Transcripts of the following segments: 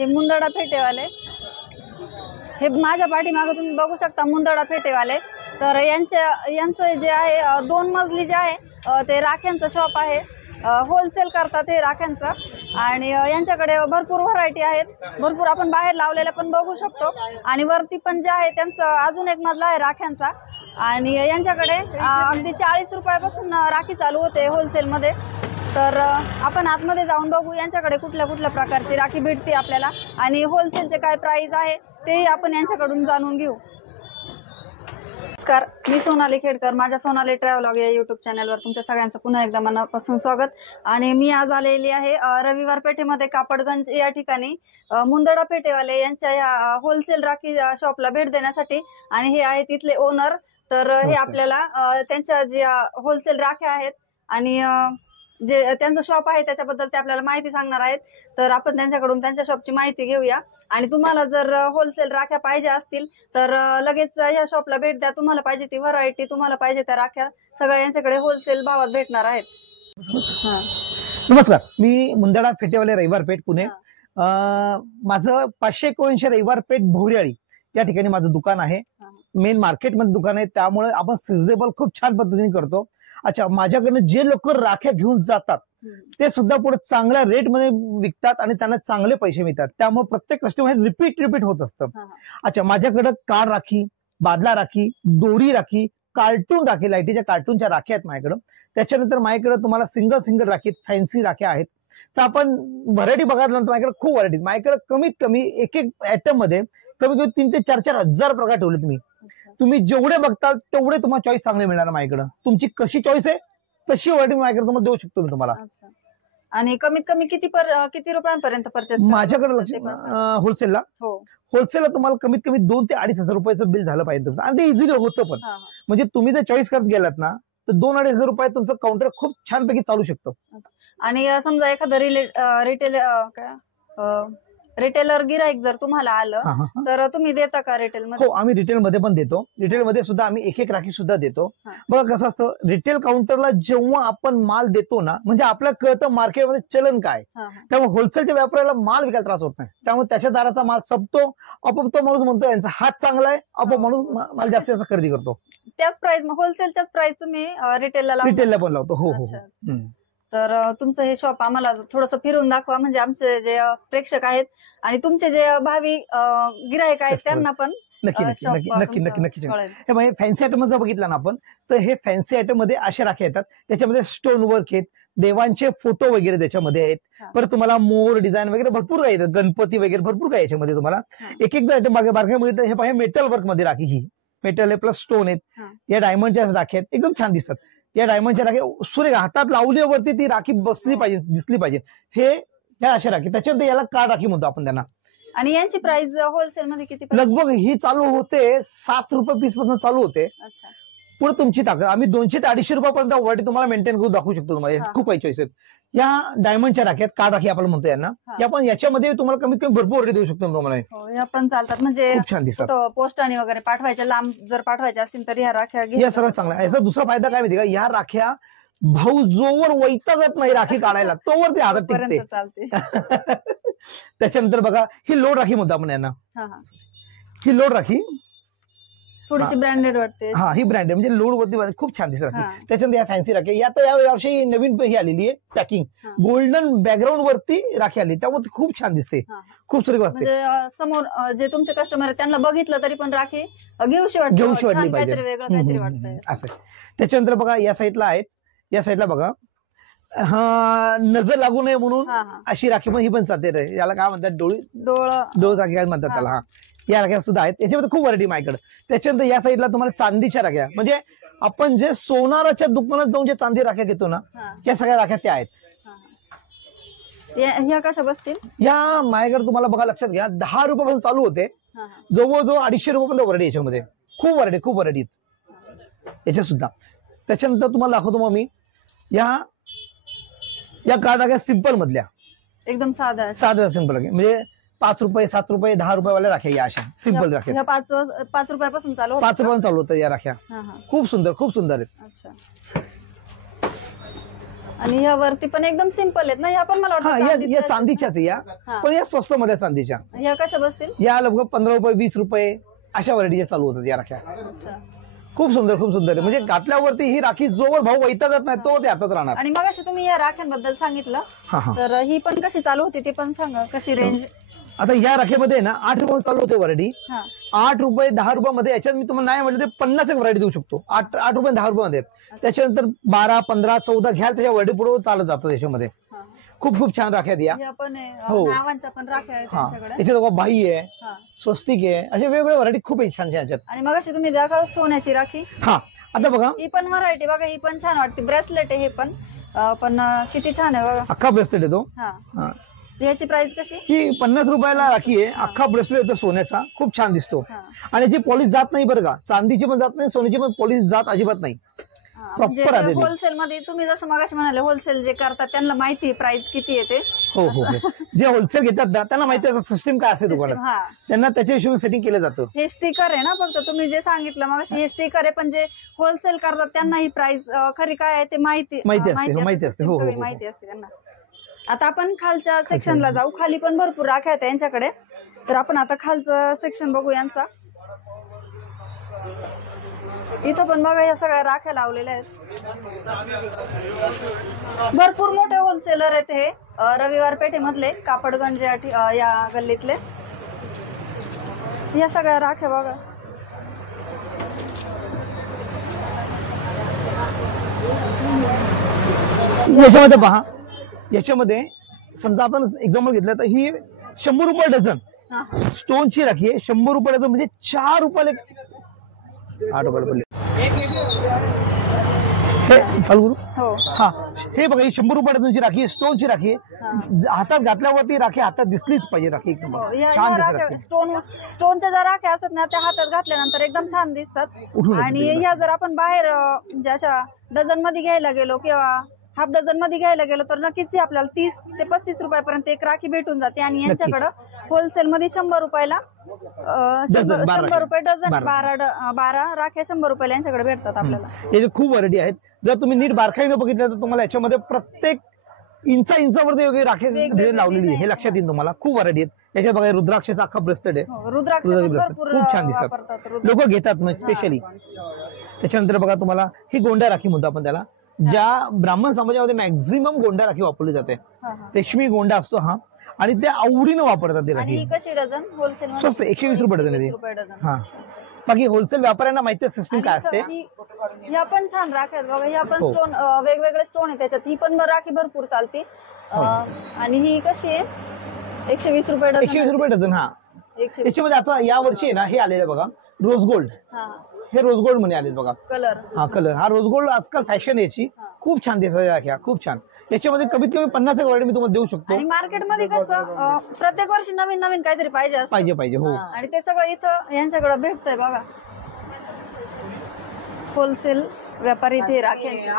हे मुंदडा फेटेवाले, हे माझ्या पाठीमागे तुम्ही बघू शकता मुंदडा फेटेवाले. तर यांचं जे आहे 2 मजली जे आहे ते राख्यांचं शॉप आहे. होलसेल करतात हे राख्यांचं आणि यांच्याकडे भरपूर व्हरायटी आहेत. भरपूर आपण बाहेर लावलेल्या पण बघू शकतो आणि वरती पण जे आहे त्यांचं अजून एक मजला आहे राख्यांचा. आणि यांच्याकडे अगदी 40 रुपयापासून राखी चालू होते होलसेलमध्ये. तर आपण आतमध्ये जाऊन बघू यांच्याकडे कुठल्या कुठल्या प्रकारची राखी भेटते आपल्याला आणि होलसेलचे काय प्राइस आहे ते आपण यांच्याकडून जाणून घेऊ. नमस्कार, मी सोनाली खेडकर. माझ्या सोनाली ट्रॅव्हलॉग या युट्यूब चॅनलवर तुमच्या सगळ्यांचं पुन्हा एकदा मनापासून स्वागत. आणि मी आज आलेली आहे रविवार पेठेमध्ये कापडगंज या ठिकाणी मुंदडा पेठेवाले यांच्या या होलसेल राखी शॉपला भेट देण्यासाठी. आणि हे आहे तिथले ओनर. तर हे आपल्याला त्यांच्या ज्या होलसेल राख्या आहेत आणि जे त्यांचं शॉप आहे त्याच्याबद्दल ते आपल्याला माहिती सांगणार आहेत. तर आपण त्यांच्याकडून त्यांच्या शॉपची माहिती घेऊया. आणि तुम्हाला जर होलसेल राख्या पाहिजे असतील तर लगेच या शॉपला भेट द्या. तुम्हाला पाहिजे ती व्हरायटी, तुम्हाला पाहिजे त्या राख्या सगळ्या यांच्याकडे होलसेल भावात भेटणार आहेत. नमस्कार, मी मुंदडा फेटेवाले रविवार पेठ पुणे. माझं 579 रविवार पेठ भोवऱ्याळी या ठिकाणी माझं दुकान आहे. मेन मार्केटमध्ये दुकान आहे, त्यामुळे आपण सिजनेबल खूप छान पद्धतीने करतो. अच्छा, माझ्याकडनं जे लोक राख्या घेऊन जातात ते सुद्धा पुढे चांगल्या रेटमध्ये विकतात आणि त्यांना चांगले पैसे मिळतात. त्यामुळे प्रत्येक कस्टमर रिपीट होत असतं. अच्छा, माझ्याकडे कार राखी, बादला राखी, दोरी राखी, कार्टून राखी, लाईटीच्या कार्टूनच्या राख्या आहेत माझ्याकडं. त्याच्यानंतर माझ्याकडे तुम्हाला सिंगल राखीत फॅन्सी राख्या आहेत. तर आपण व्हरायटी बघायला माझ्याकडे खूप व्हरायटी. माझ्याकडे कमीत कमी एक आयटम मध्ये कमीत कमी 3,000 ते 4,000 हजार प्रकार ठेवले. तुम्ही जेवढे बघताल तेवढे तुम्हाला चॉईस चांगले मिळणार माझ्याकडे. तुमची कशी चॉईस आहे तशी व्हरायटी माझ्याकडे तुम्हाला देऊ शकतो मी तुम्हाला. आणि कमीत कमी किती रुपयांपर्यंत परचेस माझ्याकडे होलसेलला तुम्हाला कमीत कमी 2,000 ते 2,500 रुपयाचं बिल झालं पाहिजे तुमचं. आणि ते इझिली होतं पण. म्हणजे तुम्ही जर चॉईस करत गेलात ना तर 2,000-2,500 रुपये तुमचं काउंटर खूप छानपैकी चालू शकतो. आणि समजा एखादं रिटेलर गिराईक जर तुम्हाला आलं तर तुम्ही देता का रिटेल मध्ये? हो, आम्ही रिटेलमध्ये पण देतो. रिटेलमध्ये सुद्धा आम्ही एक राखी सुद्धा देतो. बघा कसं असतं, रिटेल काउंटरला जेव्हा आपण माल देतो ना, म्हणजे आपल्याला कळतं मार्केटमध्ये चलन काय. त्यामुळे होलसेलच्या व्यापाऱ्याला माल विकायला त्रास होत नाही. त्यामुळे त्याच्या दाराचा माल संपतो. आपोआप तो माणूस म्हणतो यांचा हात चांगला आहे, आपोआप माणूस माल जास्त जास्त खरेदी करतो. त्याच प्राइस, होलसेलच्याच प्राइस तुम्ही रिटेलला पण लावतो. हो हो. तर तुमचं हे शॉप आम्हाला थोडंसं फिरून दाखवा, म्हणजे आमचे जे प्रेक्षक आहेत आणि तुमचे जे भावी गिराईक आहेत त्यांना पण नक्की. हे फॅन्सी आयटम जर बघितला ना आपण, तर हे फॅन्सी आयटम मध्ये अशा राख्या येतात. त्याच्यामध्ये स्टोन वर्क आहेत, देवांचे फोटो वगैरे त्याच्यामध्ये आहेत. परत तुम्हाला मोर डिझाईन वगैरे भरपूर काही येतात, गणपती वगैरे भरपूर काही याच्यामध्ये तुम्हाला. एक जर आयटम बारक्यामध्ये हे पाहिजे मेटल वर्क मध्ये राखी, ही मेटल आहे प्लस स्टोन आहेत. या डायमंडच्या राख्या आहेत, एकदम छान दिसतात. या डायमंडच्या राख्या सूर्य हातात लावल्यावरती ती राखी बसली पाहिजे, दिसली पाहिजे. हे ह्या अशा राखी. त्याच्यानंतर याला कार राखी म्हणतो आपण त्यांना. आणि यांची प्राइस होलसेल मध्ये किती? लगभग ही चालू होते 7 रुपये पीस पासून चालू होते. पुढे तुमची ताकद. आम्ही 200 ते 250 रुपयापर्यंत व्हरायटी तुम्हाला मेंटेन करून दाखवू शकतो. तुम्हाला खूप काही चॉईस आहेत. या डायमंडच्या राख्यात कार राखी आपण म्हणतो यांना. या पण याच्यामध्ये तुम्हाला कमीत कमी भरपूर व्हरायटी देऊ शकतो तुम्हाला. या पण चालतात, म्हणजे खूप छान दिसतात. पोस्टाने वगैरे पाठवायच्या, लांब जर पाठवायच्या असतील तर ह्या राख्या या सर्वात चांगला. याचा दुसरा फायदा काय माहिती का, या राख्या भाऊ जोवर वैतागत नाही राखी काढायला तोवर ते हातात टिकते. त्याच्यानंतर बघा, ही लोड राखी म्हणतो आपण यांना. ही लोड राखी थोडीशी ब्रँडेड वाटते. ही ब्रँडेड म्हणजे लोड वरती खूप छान दिसत राखी. त्याच्यानंतर या फॅन्सी राखी, या तर या वर्षी नवीन ही आलेली आहे पॅकिंग, गोल्डन बॅकग्राऊंड वरती राखी आली, त्यामुळे खूप छान दिसते, खूप सुरेख वाटते. समोर जे तुमचे कस्टमर आहेत त्यांना बघितलं तरी पण राखी घेऊशी वाटली पाहिजे, वेगळं काहीतरी वाटतंय असं. त्याच्यानंतर बघा या साईडला आहेत, या साईडला बघा नजर लागू नये म्हणून अशी राखी पण ही पण चालते. याला काय म्हणतात, डोळ राखी काय म्हणतात त्याला. या राख्या सुद्धा आहेत. याच्यामध्ये खूप व्हरायटी माझ्याकडे. त्याच्यानंतर या साईडला तुम्हाला चांदीच्या राख्या, म्हणजे आपण जे सोनाराच्या दुकानात जाऊन जे चांदी राख्या घेतो ना, त्या सगळ्या राख्या त्या आहेत. ह्या कशा बसतील? या माझ्याकडे तुम्हाला बघा, लक्षात घ्या, 10 रुपयापासून चालू होते, जवळजवळ 250 रुपयापर्यंत व्हरायटी याच्यामध्ये. खूप व्हरायटी याच्या सुद्धा. त्याच्यानंतर तुम्हाला दाखवतो मग मी या कार राख्या सिंपल मधल्या, एकदम साधा सिंपल राख्या, म्हणजे 5 रुपये 7 रुपये 10 रुपयावाल्या राख्या, या अशा सिंपल राख्या. 5 रुपयापासून चालू 5 रुपयापासून चालू होतं या राख्या. खूप सुंदर आहेत. आणि ह्या वरती पण एकदम सिंपल आहेत ना, ह्या पण मला हा वाटतं या चांदीच्याच आहे या, पण या स्वस्त मध्ये चांदीच्या. ह्या कशा बसतील? या लगभग 15 रुपये 20 रुपये अशा व्हरायटीच्या चालू होतात या राख्या. अच्छा. खूप सुंदर खूप सुंदर आहे. म्हणजे घातल्यावरती ही राखी जोवर भाऊ वैतागत नाही तो ते हातात राहणार. आणि मग अशी तुम्ही या राख्यांबद्दल सांगितलं, तर ही पण कशी चालू होती ते पण सांगा, कशी रेंज? आता या राखेमध्ये ना 8 रुपये चालू होते व्हरायटी. हा 8 रुपये 10 रुपयामध्ये याच्यात मी तुम्हाला नाही म्हटलं ते 50 एक व्हरायटी देऊ शकतो. 8 रुपये 10 रुपयामध्ये. त्याच्यानंतर 12 15 14 घ्याल त्याच्या व्हरायटी पुढे चालत जातं त्याच्यामध्ये. हा. खूप खूप छान राख्या आहेत या. ह्या पण आहे, हो. नावांच्या पण राख्या आहेत हा त्यांच्याकडे. याच्यात बघा बाई आहे, हा. स्वस्तिक आहे, अशा वेगवेगळ्या व्हरायटी खूप आहे छान छान याच्यात. आणि मग अशी तुम्ही दाखवा सोन्याची राखी. हा आता बघा ही पण व्हरायटी बघा, ही पण छान वाटते. ब्रेसलेट आहे हे पण, पण किती छान आहे बघा. अख्खा ब्रेसलेट येतो. हा. हा याची प्राइस कशी? ही 50 रुपयाला राखी आहे. अख्खा ब्रेसलेट येतो सोन्याचा, खूप छान दिसतो. हा. आणि याची पॉलिश जात नाही बरं का, चांदीची पण जात नाही, सोन्याची पण पॉलिश जात अजिबात नाही. म्हणजे प्रॉपर आहे ते. होलसेल मध्ये तुम्ही जसं मगाशी म्हणाले, होलसेल जे करतात त्यांना माहिती प्राइस किती येते. हो हो हो. जे होलसेल घेतात ना त्यांना माहिती आहे सिस्टीम काय असते दुकानात, हा. त्यांना त्याच्या हिशोबाने सेटिंग केलं जातं. हे स्टिकर आहे ना फक्त, तुम्ही जे सांगितलं मग हे स्टिकर आहे, पण जे होलसेल करतात त्यांना ही प्राइस खरी काय आहे ते माहिती असते. माहिती असते. हो हो माहिती असते त्यांना. आता आपण खालच्या सेक्शनला जाऊ. खाली पण भरपूर राख्या आहेत यांच्याकडे, तर आपण आता खालचं सेक्शन बघू यांचा. इथं पण बघा या सगळ्या राख्या लावलेल्या आहेत. भरपूर मोठे होलसेलर आहेत हे रविवार पेठेमधले, कापडगंज या गल्लीतले. या सगळ्या राख्या बघा. याच्यामध्ये पहा, याच्यामध्ये समजा आपण एक्झाम्पल घेतलं तर ही 100 रुपये डझन स्टोनची राखी आहे. 100 रुपये डझन म्हणजे 4 रुपयाला 8 रुपयाला पडले. हे चालू करू. हो. हा हे बघा, ही 100 रुपये डझनची राखी आहे, स्टोनची राखी आहे. हातात घातल्यावरती राखी हातात दिसलीच पाहिजे. राखी एकदम छान दिसते राखी. स्टोनच्या ज्या राख्या असतात ना त्या हातात घातल्यानंतर एकदम छान दिसतात. उठून आणि ह्या जर आपण बाहेर म्हणजे अशा डझन मध्ये घ्यायला गेलो किंवा हाफ डझन मध्ये घ्यायला गेलो तर नक्कीच आपल्याला 30 ते 35 रुपयापर्यंत एक राखी भेटून जाते. आणि यांच्याकडे होलसेल मध्ये 100 रुपयाला 100 रुपये डझन, 12 राख्या 100 रुपयाला यांच्याकडे भेटतात आपल्याला. याचे खूप व्हरायटी आहेत. जर तुम्ही नीट बारकाईने बघितलं तर तुम्हाला याच्यामध्ये प्रत्येक इंचावरती वगैरे राखी डिझाईन लावलेली आहे, हे लक्षात येईल तुम्हाला. खूप व्हरायटी आहेत याच्यात. बघा रुद्राक्षाचा अख्खा ब्रेसलेट आहे. रुद्राक्ष खूप छान दिसतात, लोक घेतात स्पेशली. त्याच्यानंतर बघा तुम्हाला ही गोंडा राखी म्हणतो आपण त्याला, ज्या ब्राह्मण समाजामध्ये मॅक्झिमम गोंडा राखी वापरली जाते. रेशमी गोंडा असतो हा, आणि त्या आवडीनं वापरतात ते राखी. कशी डझन होलसेल? स्वस्त 120 रुपये डझन आहे. हा बाकी होलसेल व्यापाऱ्यांना माहिती सिस्टीम काय असते. ह्या पण छान राख्या बघा. ह्या पण स्टोन वेगवेगळे स्टोन आहे त्याच्यात. ही पण राखी भरपूर चालते. आणि ही कशी आहे? 120 रुपये डझन. 120 रुपये डझन. हा याच्यामध्ये आता या वर्षी आहे ना हे आलेलं बघा, रोज गोल्ड. हे रोज गोल्ड मध्ये आले बघा कलर. हा कलर, हा रोज गोल्ड आजकाल फॅशन याची. खूप छान दिसत राख्या, खूप छान. याच्यामध्ये कमीत कमी 50 एक व्हरायटी मी तुम्हाला देऊ शकतो. आणि मार्केटमध्ये कसं प्रत्येक वर्षी नवीन नवीन काहीतरी पाहिजे. हो. आणि ते सगळं इथं यांच्याकडे भेटतंय बघा. होलसेल व्यापारी इथे राख्यांचे.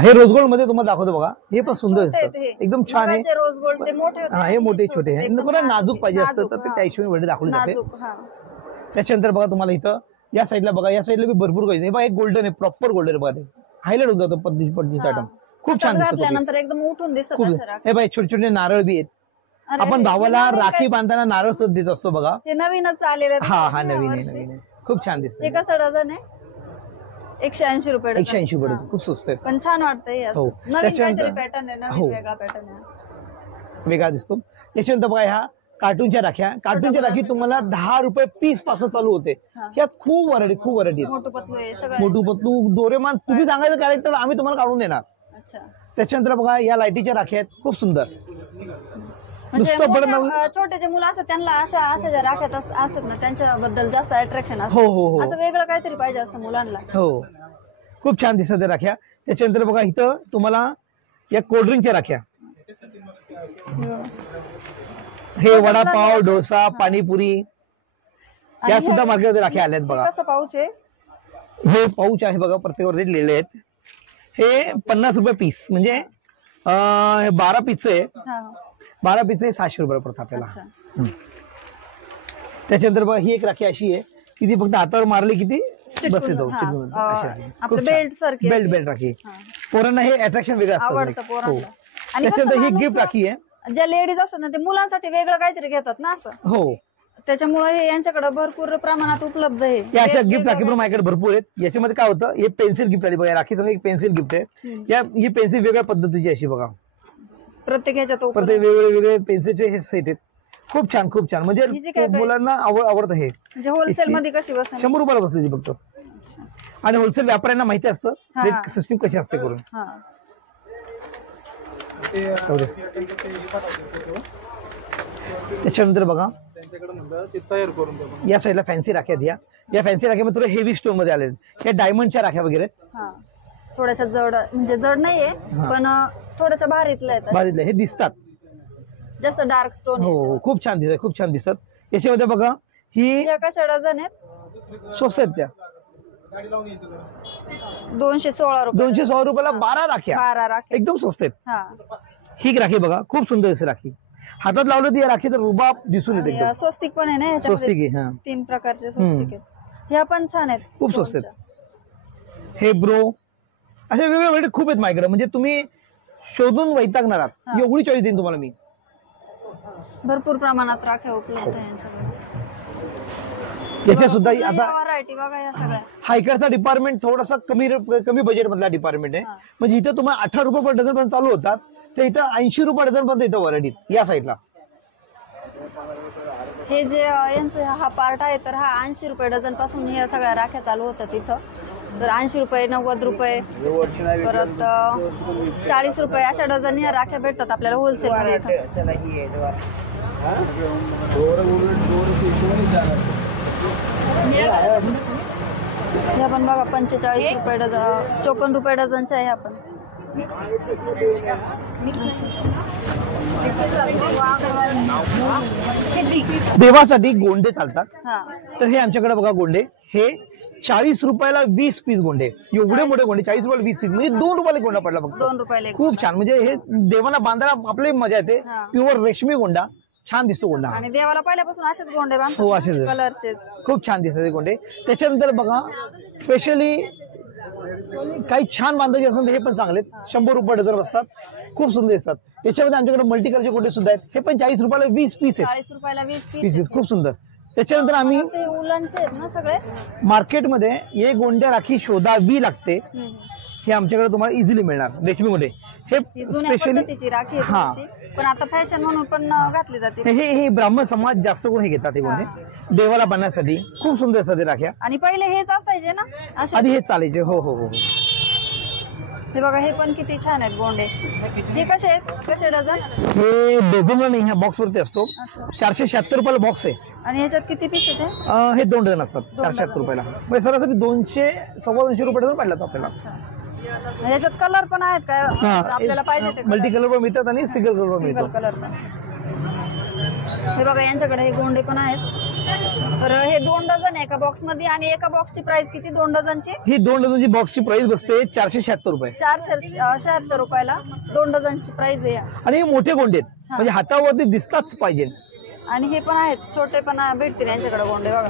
हे रोज गोल्ड मध्ये तुम्हाला दाखवतो बघा. हे पण सुंदर दिसतं, एकदम छान आहे. रोज गोल्ड ते मोठे हा हे मोठे छोटे आहे. नाजूक पाहिजे असतं तर त्या हिशोबाने व्हरायटी दाखवली जाते. त्याच्यानंतर बघा तुम्हाला इथं या साईडला बघा, या साईडला भरपूर काही नाही बघा. एक गोल्डन आहे, प्रॉपर गोल्डन बघा. ते हायलाइट होतं पद्धतीचं आयटम, खूप छान दिसतं. एकदम उठून दिसत. हे बाई छोटे छोटे नारळ बी आहेत. आपण भावाला राखी बांधताना नारळ सुद्धा देत असतो बघा. हे नवीनच आलेलं. हा नवीन आहे, खूप छान दिसतं. हे कसं डझन आहे? 180 रुपये. 180 रुपये, खूप स्वस्त आहे. पण छान वाटतंय. नवीन काहीतरी पॅटर्न आहे, नवीन वेगळा पॅटर्न आहे, वेगळा दिसतो. त्याच्यानंतर बघा ह्या कार्टूनच्या राख्या. कार्टूनच्या राखी तुम्हाला 10 रुपये पीस पासून चालू होते. यात खूप व्हरायटी मोठू पतलू दोरेमान तुम्ही सांगायचं कॅरेक्टर आम्ही तुम्हाला काढून देणार. त्याच्यानंतर बघा या लाईटीच्या राख्या आहेत, खूप सुंदर. छोटे जे मुलं असतात त्यांना अशा ज्या राख्यात असतात ना त्यांच्याबद्दल जास्त अट्रॅक्शन असतं. हो. असं वेगळं काहीतरी पाहिजे असतं मुलांना. हो खूप छान दिसतात राख्या. त्याच्यानंतर बघा इथं तुम्हाला या कोल्ड्रिंकच्या राख्या. हे वडापाव, डोसा, पाणीपुरी या सुद्धा मार्केटमध्ये राख्या आल्यात बघा. कसं पाऊच आहे? हे पाऊच आहे बघा, प्रत्येक रेट लिहिलेले आहेत. हे 50 रुपये पीस, म्हणजे 12 पीस आहे. 12 पीस 600 रुपये पडतात आपल्याला. त्याच्यानंतर बघा ही एक राखी अशी आहे की ती फक्त हातावर मारली किती बसते तो आपलं बेल्ट सारखी बेल्ट राखी. पोरांना हे अट्रॅक्शन वेगळं आवडतं असतं. पोरांना. आणि त्याच्यानंतर ही गिफ्ट राखी आहे. ज्या लेडीज असतात ना ते मुलांसाठी वेगळं काहीतरी घेतात ना असं. हो, त्याच्यामुळे हे यांच्याकडे भरपूर प्रमाणात उपलब्ध आहे. या अशा गिफ्ट राखी पण माझ्याकडे भरपूर आहेत. याच्यामध्ये काय होतं, हे पेन्सिल गिफ्ट आली बघा. राखी संग एक पेन्सिल गिफ्ट आहे. ही पेन्सिल वेगळ्या पद्धतीची अशी बघा. प्रत्येक ह्याच्यात प्रत्येक वेगवेगळे पेन्सिलचे हे सेट आहेत. खूप छान खूप छान. म्हणजे मुलांना आवडतं हे. म्हणजे होलसेल मध्ये कशी बस 100 रुपयाला बसली ती फक्त. आणि होलसेल व्यापाऱ्यांना माहिती असतं सिस्टीम कशी असते करून. त्याच्यानंतर बघा या साईडला फॅन्सी राख्या द्या. या फॅन्सी राख्यामध्ये थोडे हेवी स्टोन मध्ये आले. या डायमंडच्या राख्या वगैरे थोड्याशा जड, म्हणजे जड नाहीये पण थोड्याशा भारीतल्या आहेत. भारीतल्या हे दिसतात जास्त डार्क स्टोन. हो, खूप छान दिसतात, खूप छान दिसतात. याच्यामध्ये बघा ही कशा डझन आहेत. स्वस्त आहेत त्या. 216 रुपये. 216 रुपयाला 12 राख्या. 12 राख्या एकदम स्वस्त आहेत. ही राखी बघा खूप सुंदर दिसते राखी. हातात लावलं ती या राखीचा रुबाब दिसून येते एकदम. स्वस्तिक पण आहे ना, स्वस्तिक आहे. 3 प्रकारचे स्वस्तिक आहेत. ह्या पण छान आहेत, खूप स्वस्त आहेत. हे ब्रो अशा वेगवेगळे खूप आहेत माझ्याकडे. म्हणजे तुम्ही शोधून वैतागणार आहात, एवढी चॉईस देईन तुम्हाला मी. भरपूर प्रमाणात राख्या उपलब्ध आहे यांच्याकडे. याच्या सुद्धा आता व्हरायटी बघा या सगळ्या. हा इकडचा डिपार्टमेंट थोडासा कमी बजेट मधला डिपार्टमेंट आहे. म्हणजे इथं तुम्हाला 18 रुपये पर डझन पर्यंत चालू होतात, तर इथं 80 रुपये डझन पर्यंत इथं व्हरायटीत या साईडला. हे जे यांचं हा पार्ट आहे तर हा 80 रुपये डझन पासून ह्या सगळ्या राख्या चालू होतात इथं. तर 80 रुपये, 90 रुपये, परत 40 रुपये अशा डझन ह्या राख्या भेटतात आपल्याला होलसेल मध्ये इथं. ह्या पण बघा 45 रुपये डझन, 54 रुपये डझनच्या आहे. आपण देवासाठी गोंडे चालतात. तर हे आमच्याकडे बघा गोंडे हे 40 रुपयाला 20 पीस गोंडे. एवढे मोठे गोंडे 40 रुपयाला 20 पीस, म्हणजे 2 रुपयाला गोंडा पडला फक्त. 2 रुपयाला. खूप छान. म्हणजे हे देवाला बांधायला आपली मजा येते. प्युअर रेशमी गोंडा, छान दिसतो गोंडा. आणि देवाला पहिल्यापासून असेच गोंडे बांधतात. हो, असेच कलरचे खूप छान दिसतात ते गोंडे. त्याच्यानंतर बघा स्पेशली काही छान बांधायचे असेल तर हे पण चांगले 100 रुपये डझन बसतात. खूप सुंदर दिसतात. याच्यामध्ये आमच्याकडे मल्टी कलरचे गोंडे सुद्धा आहेत. हे पण 40 रुपयाला 20 पीस आहेत. 40 रुपयाला 20 पीस खूप सुंदर. त्याच्यानंतर आम्ही उलांचे आहेत ना सगळे. मार्केटमध्ये हे गोंड्या राखी शोधावी लागते. हे आमच्याकडे तुम्हाला इझिली मिळणार रेशमीमध्ये. हे स्पेशली राखी आहे, पण आता फॅशन म्हणून पण घातली जाते. हे ब्राह्मण समाज जास्त करून हे घेतात हे गोंडे देवाला बांधण्यासाठी. खूप सुंदर असतात राख्या. आणि पहिले हेच असायचे ना, आधी हेच चालायचे. हो हो हो. हे बघा हे पण किती छान आहेत गोंडे. हे कसे आहेत, कसे डझन. हे डझनला नाही, ह्या बॉक्स वरती असतो. 476 रुपयाला बॉक्स आहे. आणि ह्याच्यात किती पीस आहेत. हे 2 डझन असतात 476 रुपयाला. म्हणजे सरासरी 200 सव्वा 200 रुपये डझन पडला आपल्याला. ह्याच्यात कलर पण आहेत काय आपल्याला पाहिजे. मल्टी कलर पण मिळतात आणि सिंगल कलर पण मिळतात. कलर पण. हे बघा यांच्याकडे हे गोंडे पण आहेत. तर हे 2 डझन आहे एका बॉक्स मध्ये. आणि एका बॉक्सची प्राइस किती 2 डझनची. ही 2 डझनची बॉक्सची प्राइस बसते 476 रुपये. 476 रुपयाला 2 डझनची प्राइस आहे. आणि हे मोठे गोंडे आहेत, म्हणजे हातावरती दिसताच पाहिजे. आणि हे पण आहेत छोटे पण भेटतील यांच्याकडे गोंडे बघा.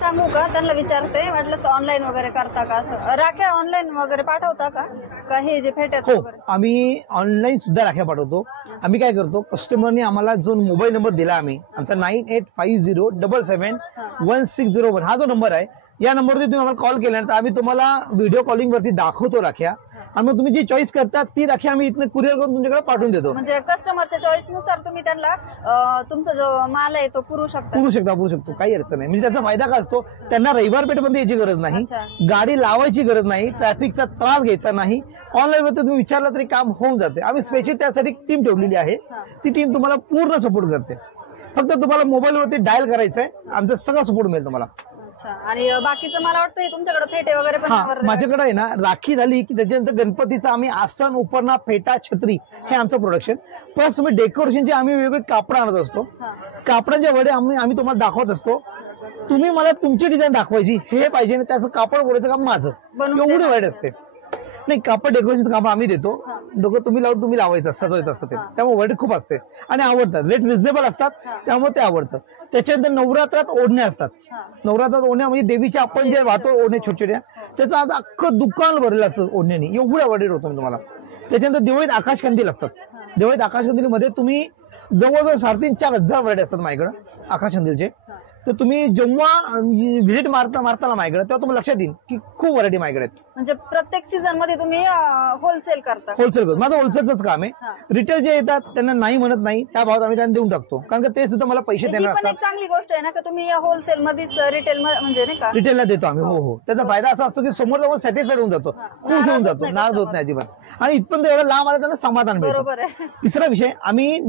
सांगू का, त्यांना विचारते वाटलं तर ऑनलाईन वगैरे करता का. असं राख्या ऑनलाईन वगैरे पाठवता का हे जे फेट्यात. हो, आम्ही ऑनलाईन सुद्धा राख्या पाठवतो. आम्ही काय करतो, कस्टमरने आम्हाला जो मोबाईल नंबर दिला आम्ही आमचा 9850771601 हा जो नंबर आहे, या नंबरवरती तुम्ही आम्हाला कॉल केल्यानंतर आम्ही तुम्हाला व्हिडिओ कॉलिंग वरती दाखवतो राख्या. आणि मग तुम्ही जी चॉईस करता ती राखी आम्ही इथनं कुरिअर करून तुमच्याकडे पाठवून देतो. म्हणजे कस्टमरच्या चॉईस नुसार तुम्ही त्यांना तुमचा जो माल आहे तो पुरवू शकतो. काही अडचण नाही. म्हणजे त्याचा फायदा काय असतो, त्यांना रविवार पेठेमध्ये यायची गरज नाही, गाडी लावायची गरज नाही, ट्रॅफिकचा त्रास घ्यायचा नाही. ऑनलाईन वरती तुम्ही विचारलं तरी काम होऊन जाते. आम्ही स्पेशल त्यासाठी टीम ठेवलेली आहे. ती टीम तुम्हाला पूर्ण सपोर्ट करते. फक्त तुम्हाला मोबाईलवरती डायल करायचं आहे, आमचा सगळा सपोर्ट मिळेल तुम्हाला. आणि बाकीचं मला वाटतं तुमच्याकडे फेटे वगैरे पण. माझ्याकडे आहे ना, राखी झाली की त्याच्यानंतर गणपतीचं आम्ही आसन, उपरणा, फेटा, छत्री हे आमचं प्रोडक्शन. प्लस तुम्ही डेकोरेशनचे आम्ही वेगवेगळे कापड आणत असतो. कापडाच्या वडे आम्ही तुम्हाला दाखवत असतो. तुम्ही मला तुमची डिझाईन दाखवायची, हे पाहिजे, त्याचं कापड बोलायचं काम माझं. एवढी वाईट असते. नाही, कापड डेकोरेशन काम आम्ही देतो. हा. दोघं तुम्ही लावून तुम्ही लावायचं, सजवायचं असतं ते. हा. त्यामुळे व्हरायटी खूप असते आणि आवडतात. रेट रिझनेबल असतात, हा. त्यामुळे ते आवडतं. त्याच्यानंतर नवरात्रात ओढणे असतात. हा. नवरात्रात ओढण्या म्हणजे देवीच्या आपण जे वाहतो ओढणे छोट्या, त्याचं आज अख्खं दुकान भरलेलं असतं ओढण्याने. एवढ्या व्हरायटी होतो मी तुम्हाला. त्याच्यानंतर दिवाळीत आकाशकंदील असतात. दिवाळीत आकाशकंदीलमध्ये तुम्ही जवळजवळ 3,500-4,000 व्हरायटी असतात माझ्याकडे आकाशकंदीलचे. तर तुम्ही जेव्हा व्हिजिट मारताना माझ्याकडे, तेव्हा तुम्हाला लक्षात येईल की खूप व्हरायटी माझ्याकडे आहेत. म्हणजे प्रत्येक सीझन मध्ये तुम्ही होलसेल करता? होलसेल करतो, माझं होलसेलच काम आहे. हा. रिटेल जे येतात त्यांना नाही म्हणत नाही, त्या भावात आम्ही त्यांना देऊन टाकतो, कारण का ते सुद्धा मला पैसे ही देणार पण असतात. एक चांगली गोष्ट आहे ना, का तुम्ही होलसेल मध्येच रिटेल म्हणजे नाही का रिटेलला देतो आम्ही. हो हो, त्याचा फायदा असा असतो की समोर जाऊन सॅटिस्फाईड होऊन जातो, हा. खुश होऊन नाराज जातो, होत नाही नाराज होत नाही अजिबात. आणि इथपर्यंत एवढं लांब आलं त्यांना समाधान मिळतं. बरोबर आहे. तिसरा विषय, आम्ही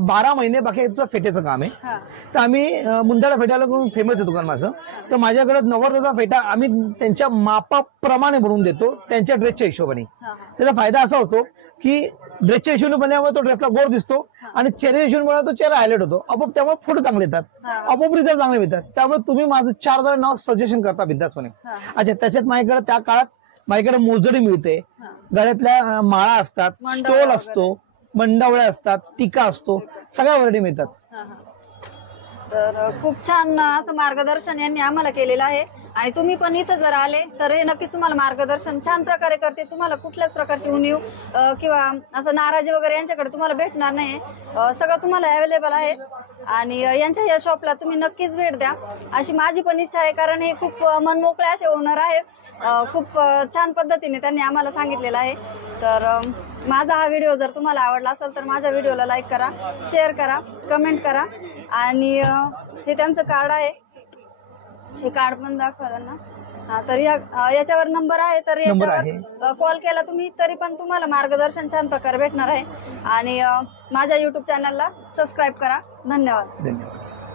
12 महिने बाकीचं फेट्याचं काम आहे. हा. तर आम्ही मुंदाळा फेट्याला फेमस आहे दुकान माझं. तर माझ्याकडे नवरात्राचा फेटा आम्ही त्यांच्या मापाप्रमाणे बनवून देतो, त्यांच्या ड्रेसच्या हिशोबाने. हा. त्याचा फायदा असा होतो की ड्रेसच्या हिशोबाने बनल्यामुळे तो ड्रेसला गोड दिसतो आणि चेहऱ्या हिशोबाने बनवला तो चेहरा हायलाइट होतो. आपोआप त्यामुळे फोटो चांगले येतात, हा. आपोआप रिझल्ट चांगले मिळतात. त्यामुळे तुम्ही माझं 4 जण नाव सजेशन करता बिंदासपणे. हा. अच्छा, त्याच्यात माझ्याकडे त्या काळात माझ्याकडे मोजडी मिळते, हा. गळ्यातल्या माळा असतात, मंडवळा स्टोल वगैरे. असतो, मंडवळ्या असतात, टिका असतो, सगळ्या व्हरायटी मिळतात. हा, हा. तर खूप छान असं मार्गदर्शन यांनी आम्हाला केलेलं आहे. आणि तुम्ही पण इथं जर आले तर हे नक्कीच तुम्हाला मार्गदर्शन छान प्रकारे करते. तुम्हाला कुठल्याच प्रकारची उणीव किंवा असं नाराजी वगैरे यांच्याकडे तुम्हाला भेटणार नाही. सगळं तुम्हाला अवेलेबल आहे आणि यांच्या या शॉपला तुम्ही नक्कीच भेट द्या अशी माझी पण इच्छा आहे, कारण हे खूप मनमोकळे असे ओनर आहेत. खूप छान पद्धतीने त्यांनी आम्हाला सांगितलेलं आहे. तर माझा हा व्हिडिओ जर तुम्हाला आवडला असेल तर माझ्या व्हिडिओला लाईक करा, शेअर करा, कमेंट करा. आणि हे त्यांचं कार्ड आहे, हे कार्ड पण दाखवा त्यांना. हा, तर याच्यावर नंबर आहे, तर याच्यावर कॉल केला तुम्ही तरी पण तुम्हाला मार्गदर्शन छान प्रकारे भेटणार आहे. आणि माझ्या युट्यूब चॅनलला सबस्क्राईब करा. धन्यवाद. धन्यवाद.